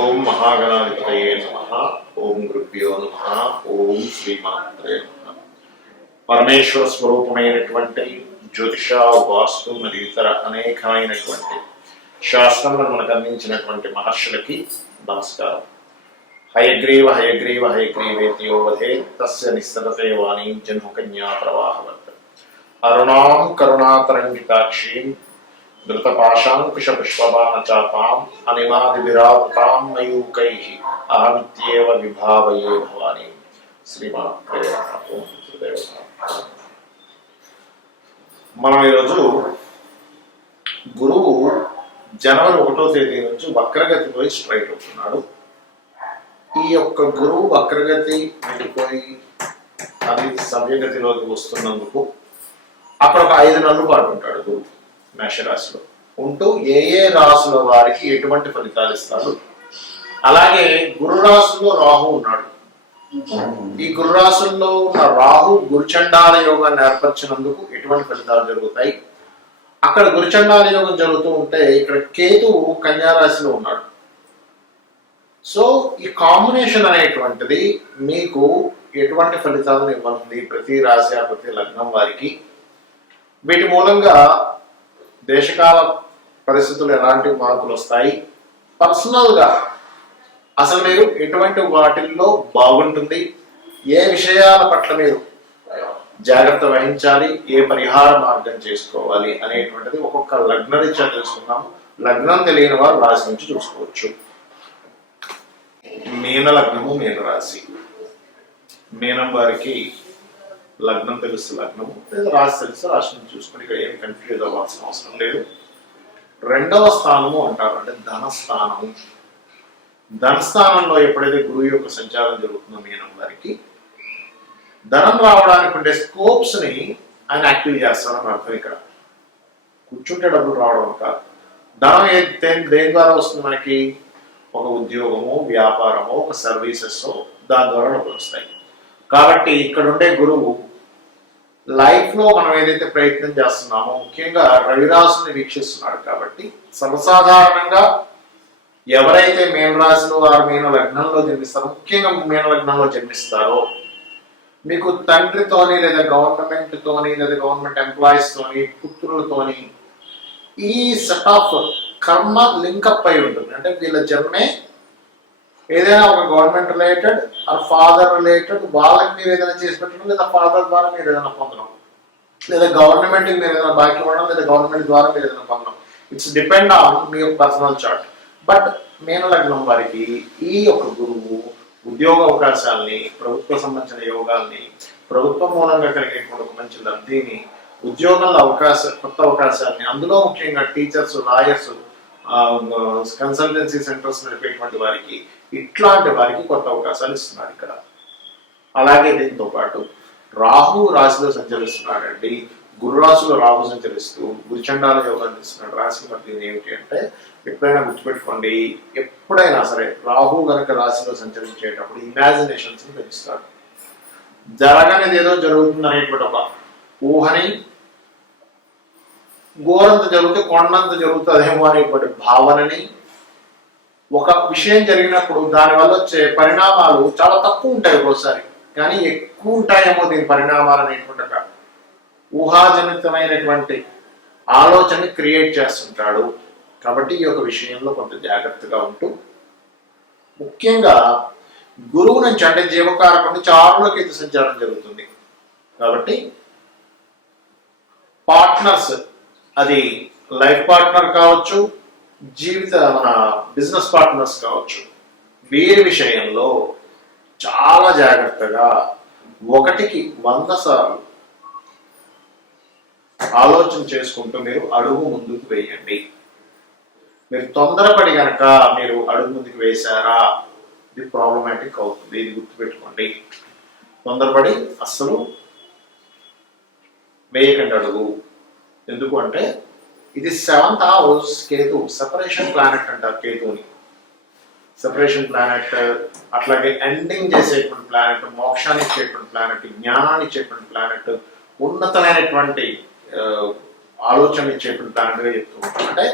ఓం మహాగణాధిపతయే నమః. ఓం గురుభ్యో నమః. ఓం శ్రీమాత్రే నమః. పరమేశ్వర స్వరూపమైనటువంటి జ్యోతిష, వాస్తు మరియు ఇతర అనేకమైనటువంటి శాస్త్రములను మనకు అందించినటువంటి మహర్షులకి నమస్కారం. హయగ్రీవ హయగ్రీవ హయగ్రీవేతియో వధే తస్య నిస్సరతే వాణీ జన్మకన్యా ప్రవాహవత్ అరుణాం కరుణాతరంగితాక్షీం ధృతపాశాంకుశ పుష్పబాణచాపాం అనిమాదివిరావృతాం మయూకైః అహమిత్యేవ విభావయే భవాని. శ్రీమాత్రే నమః. మనం ఈరోజు గురువు జనవరి 1వ తేదీ నుంచి వక్రగతి పోయి స్ట్రైట్ అవుతున్నాడు. ఈ యొక్క గురువు వక్రగతి వెళ్ళిపోయి అది సవ్యగతిలోకి వస్తున్నందుకు అక్కడ ఒక 5 నెలల పాటు ఉంటాడు గురువు మేషరాశిలో ఉంటూ ఏ ఏ రాశుల వారికి ఎటువంటి ఫలితాలు ఇస్తాడు. అలాగే గురు రాశుల్లో రాహు ఉన్నాడు. ఈ గురు రాశుల్లో ఉన్న రాహు గురుచండాల యోగాన్ని ఏర్పరిచినందుకు ఎటువంటి ఫలితాలు జరుగుతాయి. అక్కడ గురుచండాల యోగం జరుగుతూ ఉంటే ఇక్కడ కేతువు కన్యా రాశిలో ఉన్నాడు. సో ఈ కాంబినేషన్ అనేటువంటిది మీకు ఎటువంటి ఫలితాలను ఇవ్వనుంది ప్రతి రాశి ప్రతి లగ్నం వారికి. వీటి మూలంగా దేశకాల పరిస్థితులు ఎలాంటి మార్పులు వస్తాయి, పర్సనల్గా అసలు మీరు ఎటువంటి వాటిల్లో బాగుంటుంది, ఏ విషయాల పట్ల మీరు జాగ్రత్త వహించాలి, ఏ పరిహార మార్గం చేసుకోవాలి అనేటువంటిది ఒక్కొక్క లగ్న రీత్యా తెలుసుకున్నాము. లగ్నం తెలియని వారు రాశి నుంచి చూసుకోవచ్చు. మీన లగ్నము, మీన రాశి. మీనం వారికి లగ్నం తెలుసు లగ్నము, లేదా రాశి తెలుసు రాశి నుంచి చూసుకుని ఇక్కడ ఏం కన్ఫ్యూజ్ అవ్వాల్సిన అవసరం లేదు. 2వ స్థానము అంటారు, అంటే ధనస్థానము. ధనస్థానంలో ఎప్పుడైతే గురువు యొక్క సంచారం జరుగుతుందో మీనం వారికి ధనం రావడానికి ఉండే స్కోప్స్ ని ఆయన యాక్టివ్ చేస్తాడని అర్థం. ఇక్కడ కూర్చుంటే డబ్బులు రావడం కాదు. ధనం దేని ద్వారా వస్తుంది మనకి? ఒక ఉద్యోగము, వ్యాపారము, ఒక సర్వీసెస్, దాని ద్వారా డబ్బులు వస్తాయి. కాబట్టి ఇక్కడ ఉండే గురువు లైఫ్ లో మనం ఏదైతే ప్రయత్నం చేస్తున్నామో ముఖ్యంగా రవిరాశిని వీక్షిస్తున్నాడు. కాబట్టి సర్వసాధారణంగా ఎవరైతే మీన రాశిలో వారు మీన లగ్నంలో జన్మిస్తారో, ముఖ్యంగా మీన లగ్నంలో జన్మిస్తారో మీకు తండ్రితోని లేదా గవర్నమెంట్ తోని లేదా గవర్నమెంట్ ఎంప్లాయీస్ తోని పుత్రులతోని ఈ సెట్ ఆఫ్ కర్మ లింకప్ అయి ఉంటుంది. అంటే వీళ్ళ జన్మే ఏదైనా ఒక government related or father related వాళ్ళకి మీరు ఏదైనా చేసి పెట్టడం, లేదా ఫాదర్ ద్వారా మీరు ఏదైనా పొందడం, లేదా గవర్నమెంట్ మీరు ఏదైనా బాకీ ఇవ్వడం, లేదా గవర్నమెంట్ ద్వారా మీరు ఏదైనా పొందడం. ఇట్స్ డిపెండ్ ఆన్ మీ యొక్క పర్సనల్ చార్ట్. బట్ మీన లగ్నం వారికి ఈ యొక్క గురువు ఉద్యోగ అవకాశాలని, ప్రభుత్వ సంబంధించిన యోగాల్ని, ప్రభుత్వం మూలంగా కలిగేటువంటి ఒక మంచి లబ్ధిని, ఉద్యోగంలో కొత్త అవకాశాలని, అందులో ముఖ్యంగా టీచర్స్, లాయర్స్, కన్సల్టెన్సీ సెంటర్స్ నడిపేటువంటి వారికి, ఇట్లాంటి వారికి కొత్త అవకాశాలు ఇస్తున్నాడు ఇక్కడ. అలాగే దీంతో పాటు రాహు రాశిలో సంచరిస్తున్నాడండి. గురు రాశిలో రాహు సంచరిస్తూ గురుచండాల యోగాన్ని ఇస్తున్నాడు. రాశి మధ్య ఏమిటి అంటే ఎప్పుడైనా గుర్తుపెట్టుకోండి, ఎప్పుడైనా సరే రాహు గనక రాశిలో సంచరించేటప్పుడు ఇమాజినేషన్స్ ని పెంచుతాడు. జరగనిది ఏదో జరుగుతుంది అనేటువంటి ఒక ఊహని, గోరంత జరిగితే కొండంత జరుగుతుందేమో అనేటువంటి భావనని, ఒక విషయం జరిగినప్పుడు దానివల్ల వచ్చే పరిణామాలు చాలా తక్కువ ఉంటాయి ఒక్కోసారి, కానీ ఎక్కువ ఉంటాయేమో దీని పరిణామాలు అనేటువంటి ఒక ఊహాజనితమైనటువంటి ఆలోచనని క్రియేట్ చేస్తుంటాడు. కాబట్టి ఈ యొక్క విషయంలో కొంత జాగ్రత్తగా ఉంటూ, ముఖ్యంగా గురువు నుంచి అంటే జీవకారకం నుంచి 6లోకి అయితే సంచారం జరుగుతుంది. కాబట్టి పార్ట్నర్స్, అది లైఫ్ పార్ట్నర్ కావచ్చు, మన బిజినెస్ పార్ట్నర్స్ కావచ్చు, వీరి విషయంలో చాలా జాగ్రత్తగా 1కి 100 సార్లు ఆలోచన చేసుకుంటూ మీరు అడుగు ముందుకు వేయండి. మీరు తొందరపడి కనుక మీరు అడుగు ముందుకు వేశారా ఇది ప్రాబ్లమాటిక్ అవుతుంది. ఇది గుర్తుపెట్టుకోండి. తొందరపడి అస్సలు వేయకండి అడుగు. ఎందుకు అంటే ఇది 7th house Ketu, separation planet అంటారు కేతుని. సెపరేషన్ ప్లానెట్, అట్లాగే ఎండింగ్ చేసేటువంటి ప్లానెట్, మోక్షాన్ని ఇచ్చేటువంటి ప్లానెట్, జ్ఞానాన్ని ఇచ్చేటువంటి ప్లానెట్, ఉన్నతమైనటువంటి ఆలోచన ఇచ్చేటువంటి ప్లానెట్ గా చెప్తూ ఉంటాం. అంటే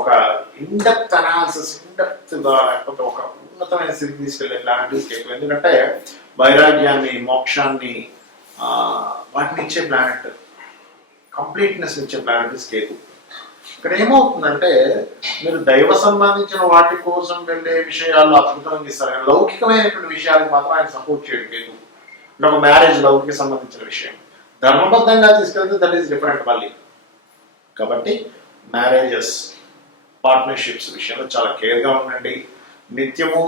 ఒక ఇన్డెప్త్ అనాలిసిస్, ఇన్డెప్త్ గా లేకపోతే ఒక ఉన్నతమైన స్థితికి తీసుకెళ్లే ప్లానెట్ కేతు. ఎందుకంటే వైరాగ్యాన్ని, మోక్షాన్ని వాటిని ఇచ్చే ప్లానెట్, కంప్లీట్నెస్ ఇచ్చే ప్లానెట్ కేతు. ఇక్కడ ఏమవుతుందంటే మీరు దైవ సంబంధించిన వాటి కోసం వెళ్ళే విషయాల్లో అద్భుతంగా ఇస్తారు, కానీ లౌకికమైనటువంటి విషయాలకు మాత్రం ఆయన సపోర్ట్ చేయడం కేతు. అంటే ఒక మ్యారేజ్ లౌకిక సంబంధించిన విషయం, ధర్మబద్ధంగా తీసుకెళ్తే దట్ ఈస్ డిఫరెంట్ మళ్ళీ. కాబట్టి మ్యారేజెస్, పార్ట్నర్షిప్స్ విషయంలో చాలా కేర్గా ఉండండి. నిత్యము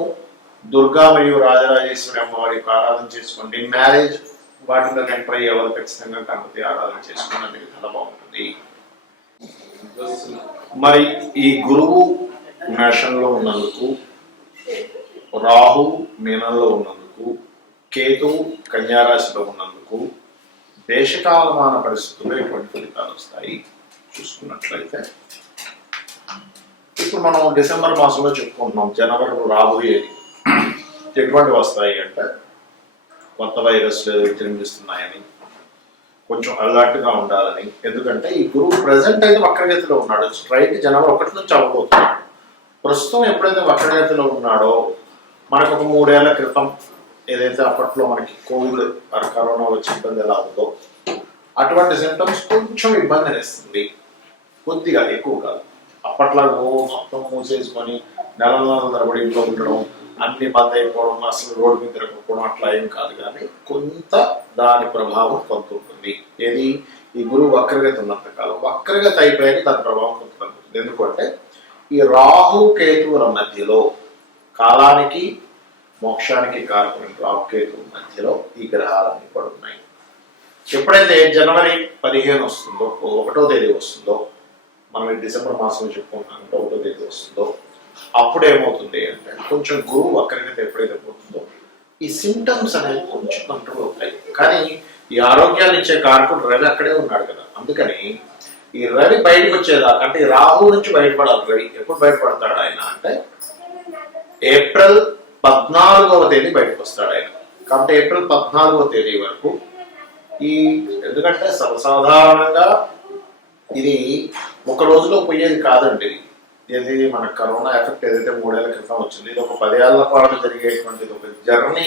దుర్గా మరియు రాజరాజేశ్వరి అమ్మవారి యొక్క ఆరాధన చేసుకోండి. మ్యారేజ్ వాటిలో ఎంటర్ అయ్యే వాళ్ళు ఖచ్చితంగా గణపతి ఆరాధన చేసుకున్నది చాలా బాగుంటుంది. మరి ఈ గురువు మేషంలో ఉన్నందుకు, రాహు మీనంలో ఉన్నందుకు, కేతువు కన్యారాశిలో ఉన్నందుకు దేశకాలమాన పరిస్థితుల్లో ఎటువంటి ఫలితాలు వస్తాయి చూసుకున్నట్లయితే, ఇప్పుడు మనం డిసెంబర్ మాసంలో చెప్పుకుంటున్నాం. జనవరిలో రాబోయేది ఎటువంటి వస్తాయి అంటే కొత్త వైరస్లు విజృంభిస్తున్నాయని, కొంచెం అలర్ట్గా ఉండాలని. ఎందుకంటే ఈ గురువు ప్రజెంట్ అయితే వక్రగతిలో ఉన్నాడు. స్ట్రైట్ జనవరి 1 నుంచి అవ్వబోతున్నాడు. ప్రస్తుతం ఎప్పుడైతే వక్రగతిలో ఉన్నాడో, మనకు ఒక 3 ఏళ్ల క్రితం ఏదైతే అప్పట్లో మనకి కోవిడ్ కరోనా వచ్చే ఇబ్బంది ఎలా ఉందో అటువంటి సింటమ్స్ కొంచెం ఇబ్బంది అనిస్తుంది, కొద్దిగా, ఎక్కువ కాదు. అప్పట్లాగా మొత్తం మూసేసుకొని నెలల తరబడి ఇంట్లో ఉండడం, అన్ని బంద్ అయిపోవడం, అసలు రోడ్డు మీద తిరగకపోవడం అట్లా ఏం కాదు. కానీ కొంత దాని ప్రభావం కొంత ఉంటుంది. ఏది ఈ గురువు వక్రగతి ఉన్నంత కాలం. వక్రగతి అయిపోయాక దాని ప్రభావం కొంత తగ్గుతుంది. ఎందుకంటే ఈ రాహు కేతువుల మధ్యలో, కాలానికి మోక్షానికి కారకమైన రాహు కేతువుల మధ్యలో ఈ గ్రహాలన్నీ కూడా ఉన్నాయి. ఎప్పుడైతే జనవరి 15 వస్తుందో, 1వ తేదీ వస్తుందో, మనం డిసెంబర్ మాసంలో చెప్పుకుంటాం, 1వ తేదీ వస్తుందో, అప్పుడు ఏమవుతుంది అంటే కొంచెం గురువు వక్రగతి ఎప్పుడైతే పోతుందో ఈ సింటమ్స్ అనేవి కొంచెం కంట్రోల్ అవుతాయి. కానీ ఈ ఆరోగ్యాన్ని ఇచ్చే కారకుడు రవి అక్కడే ఉన్నాడు కదా, అందుకని ఈ రవి బయటకు వచ్చేదాకా, అంటే ఈ రాహు నుంచి బయటపడాలి. రవి ఎప్పుడు బయటపడతాడు ఆయన అంటే ఏప్రిల్ 14వ తేదీ బయటకు వస్తాడు ఆయన. కాబట్టి ఏప్రిల్ 14వ తేదీ వరకు ఈ, ఎందుకంటే సర్వసాధారణంగా ఇది ఒక రోజులో పోయేది కాదండి. ఇది మన కరోనా ఎఫెక్ట్ ఏదైతే 3 ఏళ్ల క్రితం వచ్చింది, ఇది ఒక 10 ఏళ్ల పాటు జరిగేటువంటిది ఒక జర్నీ.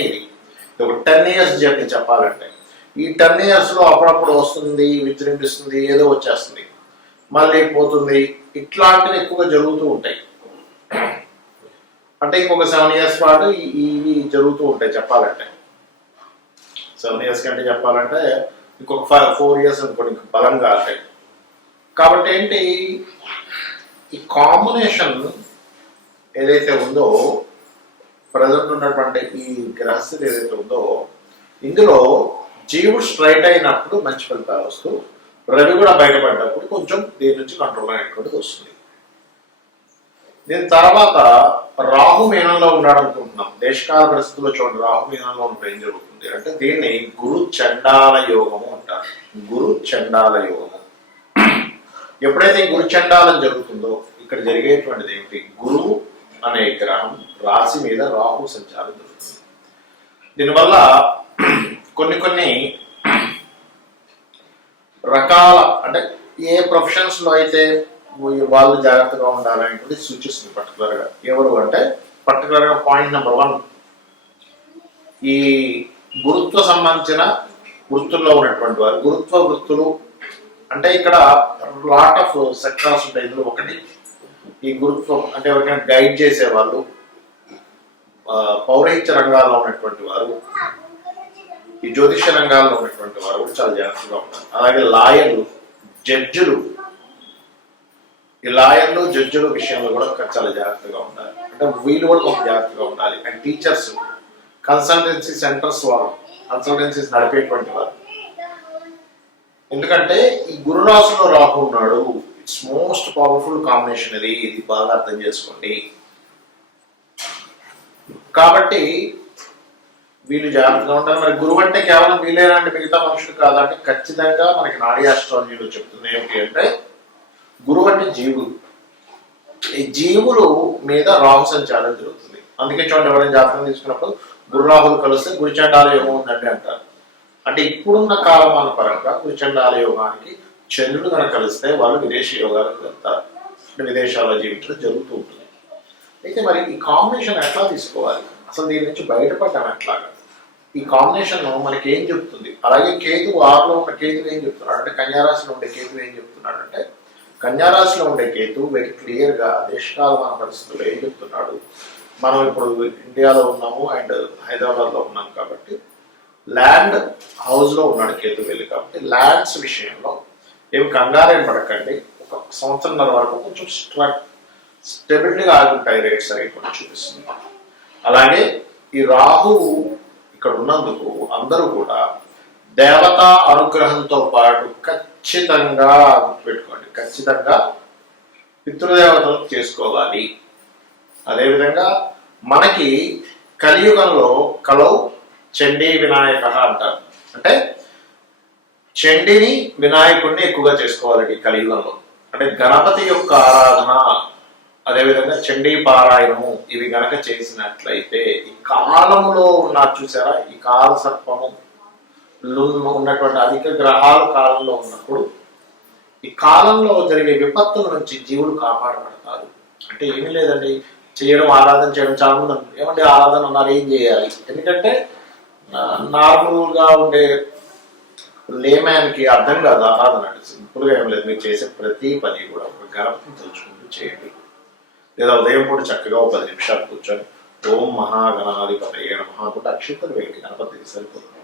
ఇది ఒక 10 years జర్నీ చెప్పాలంటే. ఈ 10 years లో అప్పుడప్పుడు వస్తుంది, విజృంభిస్తుంది, ఏదో వచ్చేస్తుంది, మళ్ళీ పోతుంది. ఇట్లాంటివి ఎక్కువగా జరుగుతూ ఉంటాయి. అంటే ఇంకొక 7 years పాటు ఇవి జరుగుతూ ఉంటాయి చెప్పాలంటే. 7 years కంటే చెప్పాలంటే ఇంకొక 4 years అనుకోండి ఇంకా బలంగా ఉంటాయి. కాబట్టి ఏంటి, ఈ కాంబినేషన్ ఏదైతే ఉందో, ప్రజెంట్ ఉన్నటువంటి ఈ గ్రహస్థితి ఏదైతే ఉందో, ఇందులో జీవుడు స్ట్రైట్ అయినప్పుడు మంచి ఫలితాలు వస్తూ, రవి కూడా బయటపడ్డప్పుడు కొంచెం దీని నుంచి కంట్రోల్ అనేటువంటిది వస్తుంది. దీని తర్వాత రాహు మీనంలో ఉన్నాడు అనుకుంటున్నాం. దేశకాల పరిస్థితుల్లో చూడండి, రాహు మీనంలో ఉంటే ఏం జరుగుతుంది అంటే దీన్ని గురు చండాల యోగము అంటారు. గురు చండాల యోగము. ఎప్పుడైతే గురు చండాలం జరుగుతుందో ఇక్కడ జరిగేటువంటిది ఏమిటి, గురువు అనే గ్రహం రాశి మీద రాహు సంచారం జరుగుతుంది. దీనివల్ల కొన్ని రకాల, అంటే ఏ ప్రొఫెషన్స్ లో అయితే వాళ్ళు జాగ్రత్తగా ఉండాలనేటువంటి సూచిస్తుంది పర్టికులర్ గా. ఎవరు అంటే పర్టికులర్ గా పాయింట్ నెంబర్ 1, ఈ గురుత్వ సంబంధించిన వృత్తుల్లో ఉన్నటువంటి వారు. గురుత్వ వృత్తులు అంటే ఇక్కడ లాట్ ఆఫ్ సెక్టార్స్ ఉంటాయి. ఇందులో ఒకటి ఈ గురుత్వం, అంటే ఎవరికైనా గైడ్ చేసేవాళ్ళు, పౌరహిత్య రంగాల్లో ఉన్నటువంటి వారు, ఈ జ్యోతిష రంగాల్లో ఉన్నటువంటి వారు కూడా చాలా జాగ్రత్తగా ఉంటారు. అలాగే లాయర్లు, జడ్జిలు, ఈ లాయర్లు, జడ్జిల విషయంలో కూడా చాలా జాగ్రత్తగా ఉండాలి. అంటే వీళ్ళు కూడా కొంచెం జాగ్రత్తగా ఉండాలి. అండ్ టీచర్స్, కన్సల్టెన్సీ సెంటర్స్ వారు, కన్సల్టెన్సీస్ నడిపేటువంటి వారు. ఎందుకంటే ఈ గురు రాశిలో రాహు ఉన్నాడు. It's most powerful combination. ఇది బాగా అర్థం చేసుకోండి. కాబట్టి వీళ్ళు జాగ్రత్తగా ఉంటారు. మరి గురువు అంటే కేవలం వీళ్ళేనా అంటే మిగతా మనుషులు కాదంటే ఖచ్చితంగా మనకి నాడీ ఆస్ట్రాలజీలో చెప్తుంది ఏమిటి అంటే గురువు అంటే జీవులు. ఈ జీవులు మీద రాహు సంచారం జరుగుతుంది. అందుకే చూడండి, ఎవరైనా జాతకం తీసుకున్నప్పుడు గురు రాహులు కలిస్తే గురుచండాల యోగం ఉందండి అంటారు. అంటే ఇప్పుడున్న కాలమాన పరంగా గురుచండాల యోగానికి చంద్రుడు కనుక కలిస్తే వాళ్ళు విదేశీ యోగాలకు వెళ్తారు, అంటే విదేశాల్లో జీవించడం జరుగుతూ ఉంటుంది. అయితే మరి ఈ కాంబినేషన్ ఎట్లా తీసుకోవాలి, అసలు దీని నుంచి బయటపడ్డాం ఎట్లాగా, ఈ కాంబినేషన్ మనకి ఏం చెప్తుంది? అలాగే కేతు 6లో ఉన్న కేతు ఏం చెప్తున్నాడు అంటే, కన్యారాశిలో ఉండే కేతు ఏం చెప్తున్నాడు అంటే, కన్యారాశిలో ఉండే కేతు వెరీ క్లియర్గా దేశకాలమాన పరిస్థితుల్లో ఏం చెప్తున్నాడు, మనం ఇప్పుడు ఇండియాలో ఉన్నాము అండ్ హైదరాబాద్లో ఉన్నాం కాబట్టి ల్యాండ్ హౌస్లో ఉన్నాడు కేతు వెళ్ళి, కాబట్టి ల్యాండ్స్ విషయంలో ఏమి కంగారేం పడకండి. ఒక సంవత్సరంన్నర వరకు కొంచెం స్టెబిలిటీగా ఆగుంటాయి రేట్స్ అవి కూడా చూపిస్తుంది. అలాగే ఈ రాహువు ఇక్కడ ఉన్నందుకు అందరూ కూడా దేవతా అనుగ్రహంతో పాటు ఖచ్చితంగా గుర్తుపెట్టుకోండి, ఖచ్చితంగా పితృదేవతలు చేసుకోవాలి. అదేవిధంగా మనకి కలియుగంలో కలౌ చండీ వినాయక అంటారు, అంటే చండిని వినాయకుడిని ఎక్కువగా చేసుకోవాలండి కలియుగంలో. అంటే గణపతి యొక్క ఆరాధన, అదేవిధంగా చండీ పారాయణము ఇవి గనక చేసినట్లయితే ఈ కాలంలో ఉన్న చూసారా, ఈ కాల సర్పము ఉన్నటువంటి అధిక గ్రహాలు కాలంలో ఉన్నప్పుడు ఈ కాలంలో జరిగే విపత్తుల నుంచి జీవులు కాపాడబడతారు. అంటే ఏమీ లేదండి, చేయడం ఆరాధన చేయడం. చాలా మంది అంటారు ఏమంటే ఆరాధన ఉన్నారు ఏం చేయాలి, ఎందుకంటే నార్మల్గా ఉండే లేమ్యాన్కి అర్థం కాదు ఆరాధన అంటే. సింపుల్గా ఏం లేదు, మీరు చేసే ప్రతి పని కూడా ఒక గణపతిని తలుచుకుంటూ చేయండి. లేదా ఉదయం పూట చక్కగా ఒక 10 నిమిషాలు కూర్చొని ఓం మహాగణాధిపతయే నమః అనుకుంటే అక్షింతలు వేయండి, గణపతికి సరిపోతుంది.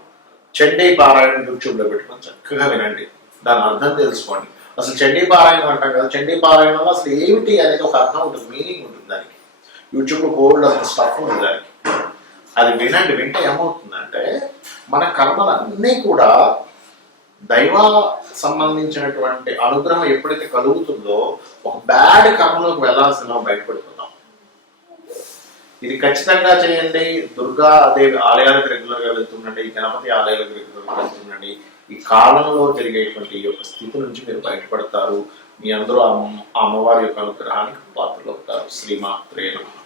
చండీ పారాయణం యూట్యూబ్లో పెట్టుకొని చక్కగా వినండి, దాని అర్థం తెలుసుకోండి. అసలు చండీ పారాయణం అంటాం కదా, చండీ పారాయణంలో అసలు ఏమిటి అనేది ఒక అర్థం ఉంటుంది, మీనింగ్ ఉంటుంది దానికి. యూట్యూబ్లో బోల్డ్ అంత స్టఫ్ ఉంటుంది దానికి, అది వినండి. వింటే ఏమవుతుందంటే మన కర్మలన్నీ కూడా దైవ సంబంధించినటువంటి అనుగ్రహం ఎప్పుడైతే కలుగుతుందో ఒక బ్యాడ్ కర్మలోకి వెళ్ళాల్సిన బయటపడిపోతాం. ఇది ఖచ్చితంగా చేయండి. దుర్గా దేవి ఆలయాలకు రెగ్యులర్గా వెళ్తుండండి, గణపతి ఆలయాలకు రెగ్యులర్గా వెళ్తుండండి. ఈ కాలంలో జరిగేటువంటి ఈ యొక్క స్థితి నుంచి మీరు బయటపడతారు. మీ అందరూ అమ్మవారి యొక్క అనుగ్రహానికి పాత్రలు అవుతారు. శ్రీమాత్రే నమః.